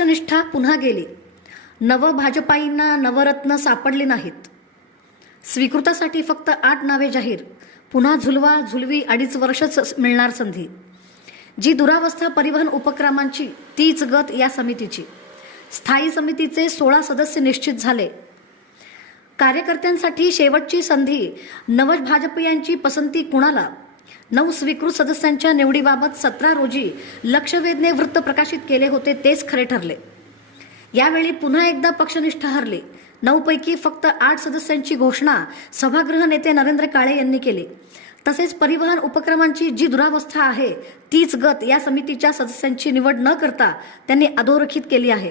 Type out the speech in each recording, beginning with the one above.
पक्षनिष्ठा पुन्हा गेली. नव भाजपाईंना नवरत्न सापडली नाहीत. स्वीकृतासाठी फक्त 8 नावे जाहीर. पुन्हा झुलवा झुलवी 2.5 वर्षच मिळणार संधी. जी दुरावस्था परिवहन उपक्रमांची तीच गत या समितीची. स्थायी समितीचे 16 सदस्य निश्चित झाले. कार्यकर्त्यांसाठी शेवटची संधी. नव भाजपीयांची पसंती कुणाला? 9 स्वीकृत सदस्यांच्या निवडीबाबत 17 रोजी लक्षवेधने वृत्त प्रकाशित केले होते तेच खरे ठरले. यावेळी पुन्हा एकदा पक्षनिष्ठा हरली. 9 पैकी फक्त 8 सदस्यांची घोषणा सभागृह नेते नरेंद्र काळे यांनी केली. तसेच परिवहन उपक्रमांची जी दुरावस्था आहे तीच गत या समितीच्या सदस्यांची निवड न करता त्यांनी अधोरेखित केली आहे.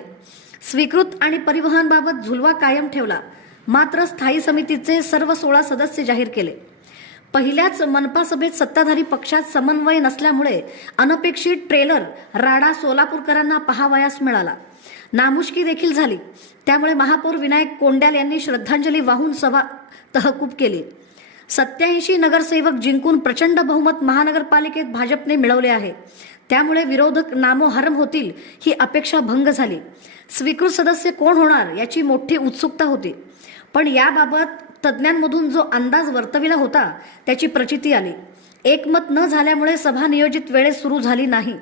स्वीकृत आणि परिवहनबाबत झुलवा कायम ठेवला. मात्र स्थायी समितीचे सर्व 16 सदस्य जाहीर केले. पहिल्याच मनपा सभेत सत्ताधारी पक्षात समन्वय नसल्यामुळे अनपेक्षित ट्रेलर राडा सोलापूरकरांना पाहावयास मिळाला. नामुष्की देखील झाली. त्यामुळे महापौर विनायक कोंड्याल यांनी श्रद्धांजली वाहून सभा तहकूब केली. 87 नगरसेवक जिंकून प्रचंड बहुमत महानगरपालिकेत भाजपने मिळवले आहे. त्यामुळे विरोधक नामोहरम होतील ही अपेक्षा भंग झाली. स्वीकृत सदस्य कोण होणार याची मोठी उत्सुकता होती. पण याबाबत तज्ज्ञांमधून जो अंदाज वर्तविला होता त्याची प्रचिती आली. एकमत न झाल्यामुळे सभा नियोजित वेळेत सुरू झाली नाही.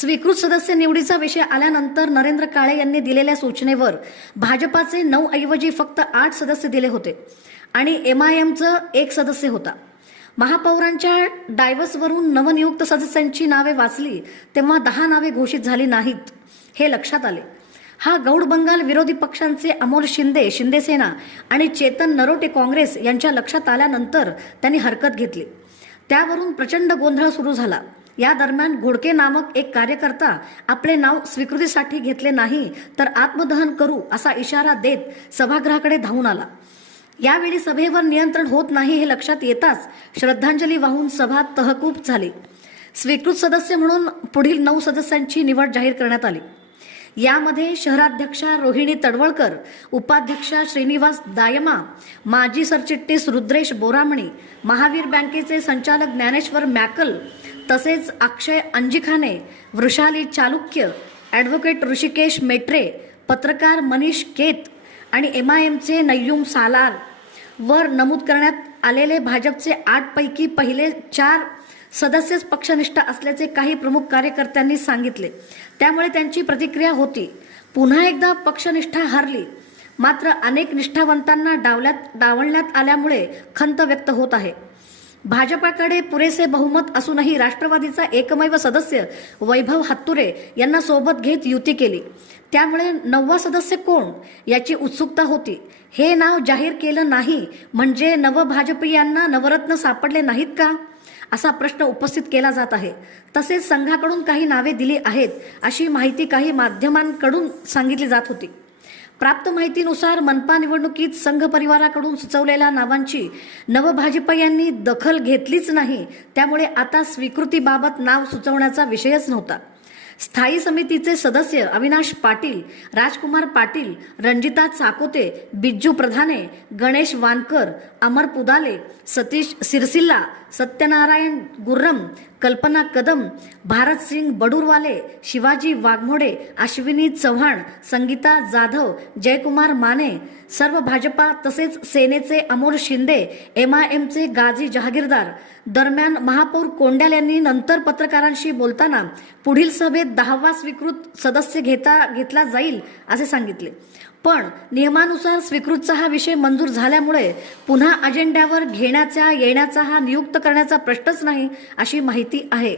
स्वीकृत सदस्य निवडीचा विषय आल्यानंतर नरेंद्र काळे यांनी दिलेल्या सूचनेवर भाजपाचे 9 ऐवजी फक्त 8 सदस्य दिले होते आणि MIMचं 1 सदस्य होता. महापौरांच्या डायव्हर्सवरून नवनियुक्त सदस्यांची नावे वाचली तेव्हा 10 नावे घोषित झाली नाहीत हे लक्षात आले. हा गौड बंगाल विरोधी पक्षांचे अमोल शिंदे शिंदेसेना आणि चेतन नरोटे काँग्रेस यांच्या लक्षात आल्यानंतर त्यांनी हरकत घेतली. त्यावरून प्रचंड गोंधळ सुरू झाला. या दरम्यान घोडके नामक एक कार्यकर्ता आपले नाव स्वीकृतीसाठी घेतले नाही तर आत्मदहन करू असा इशारा देत सभागृहाकडे धावून आला. यावेळी सभेवर नियंत्रण होत नाही हे लक्षात येताच श्रद्धांजली वाहून सभा तहकूब झाली. स्वीकृत सदस्य म्हणून पुढील 9 सदस्यांची निवड जाहीर करण्यात आली. यामध्ये शहराध्यक्षा रोहिणी तडवळकर, उपाध्यक्षा श्रीनिवास दायमा, माजी सरचिटणीस रुद्रेश बोरामणी, महावीर बँकेचे संचालक ज्ञानेश्वर मॅकल, तसेच अक्षय अंजिखाने, वृषाली चालुक्य, ॲडव्होकेट ऋषिकेश मेट्रे, पत्रकार मनीष केत आणि MIMचे नय्यूम सालार वर नमूद करण्यात आलेले भाजपचे 8 पैकी पहिले 4 सदस्यच पक्षनिष्ठ असल्याचे काही प्रमुख कार्यकर्त्यांनी सांगितले. त्यामुळे त्यांची प्रतिक्रिया होती. पुन्हा एकदा पक्षनिष्ठा हरली. मात्र अनेक निष्ठावंतांना डावलण्यात आल्यामुळे खंत व्यक्त होत आहे. भाजपाकडे पुरेसे बहुमत असूनही राष्ट्रवादीचा एकमेव सदस्य वैभव हत्तुरे यांना सोबत घेत युती केली. त्यामुळे 9वा सदस्य कोण याची उत्सुकता होती. हे नाव जाहीर केलं नाही म्हणजे नव भाजपीयांना नवरत्न सापडले नाहीत का असा प्रश्न उपस्थित केला जात आहे. तसेच संघाकडून काही नावे दिली आहेत अशी माहिती काही माध्यमांकडून सांगितली जात होती. प्राप्त माहितीनुसार मनपा निवडणुकीत संघ परिवाराकडून सुचवलेल्या नावांची नव भाजपीयांनी दखल घेतलीच नाही. त्यामुळे आता स्वीकृतीबाबत नाव सुचवण्याचा विषयच नव्हता. स्थायी समितीचे सदस्य अविनाश पाटील, राजकुमार पाटील, रणजिता चाकोते, बिज्जू प्रधाने, गणेश वानकर, अमर पुदाले, सतीश सिरसिल्ला, सत्यनारायण गुर्रम, कल्पना कदम, भारत सिंग बडूरवाले, शिवाजी वाघमोडे, अश्विनी चव्हाण, संगीता जाधव, जयकुमार माने सर्व भाजपा तसेच सेनेचे अमोल शिंदे, MIMचे गाजी जहागीरदार. दरम्यान महापौर कोंड्याल यांनी नंतर पत्रकारांशी बोलताना पुढील सभेत 10वा स्वीकृत सदस्य घेतला जाईल असे सांगितले. पण नियमानुसार स्वीकृतचा हा विषय मंजूर झाल्यामुळे पुन्हा अजेंड्यावर घेण्याचा येण्याचा हा नियुक्त करण्याचा प्रश्नच नाही अशी माहिती आहे.